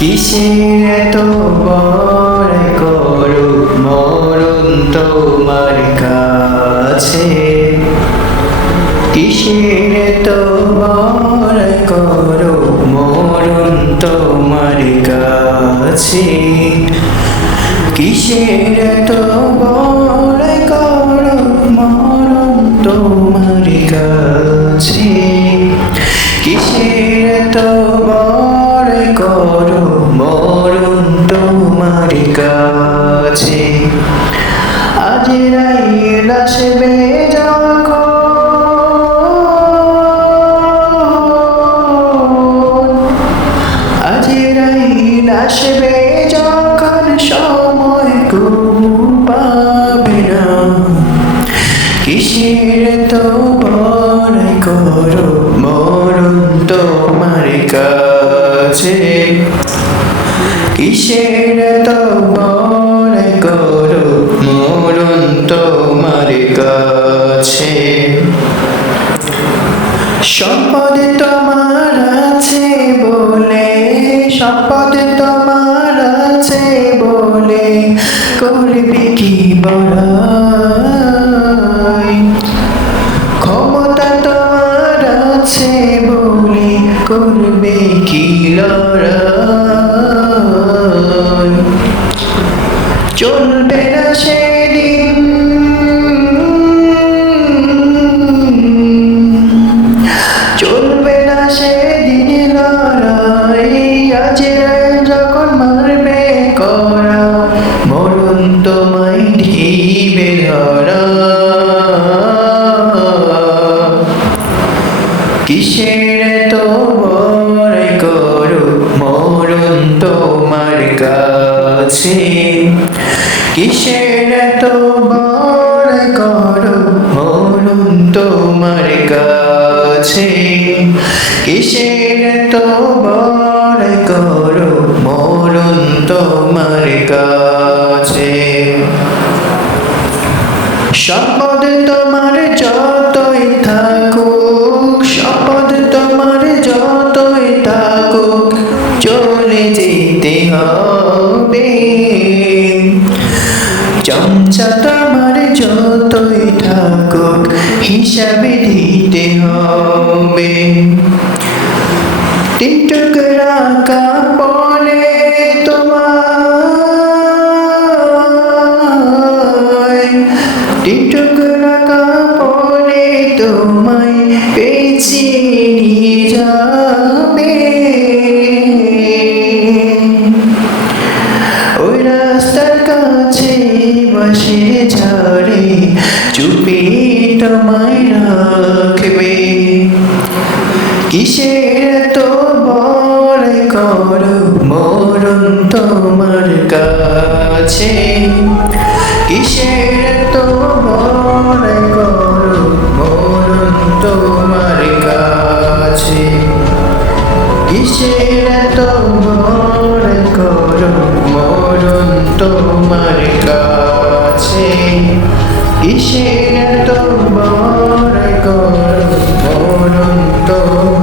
কিসের এত বড় করো মরণ তোমার কাছে, কিসের এত বড় করো মরণ তোমার কাছে, কিসের এত বড় করো মরণ তোমার কাছে, কিসের এত বড় করো মরণ তোমার কাছে। আজরাইল আসবে যখন, আজরাইল আসবে যখন সময় কবু পাবে না, কিসের তো বড় করো মরণ তোমার কাছে, কিসের তো বড় করো মরণ তোমার কাছে। সম্পদ তোমার আছে বলে, সম্পদ তোমার আছে বলে করবে কি বড়াই, ক্ষমতা তোমার আছে বলে করবে কি লড়াই। চলবে না সেদিন, চলবে না সেদিন লড়াই, আজরাইল যখন মারবে করা মরণ তোমায় ঢিবে ধরা, কিসের তো বড় করো মরণ তোমার কাছে, কিসের তো বড় করো মরণ তোমার কাছে, কিসের তো বড় করো মরণ তোমার কাছে। সম্পদ তোমার যতই থাকুক, সম্পদ তোমার যতই থাকুক চলে যেতে হবে, চমচা তোমার যতই থাকুক হিসাবে দিতে হবে। তিন টুকরা কাপড়ে তোমায়, তিন টুকরা কাপড়ে তোমায় পেঁচিয়ে নিয়ে যাবে, ওই রাস্তার কাছে বসে ঝাড়ে চুপি তোমায় রাখবে, কিসের তো বড় করো মরণ তোমার কাছে, কিসের তো বড় করো মরণ তোমার কাছে, কিসের তো বড় করো মরণ তোমার কাছে, কিসের তো বড় করো মরণ তোমার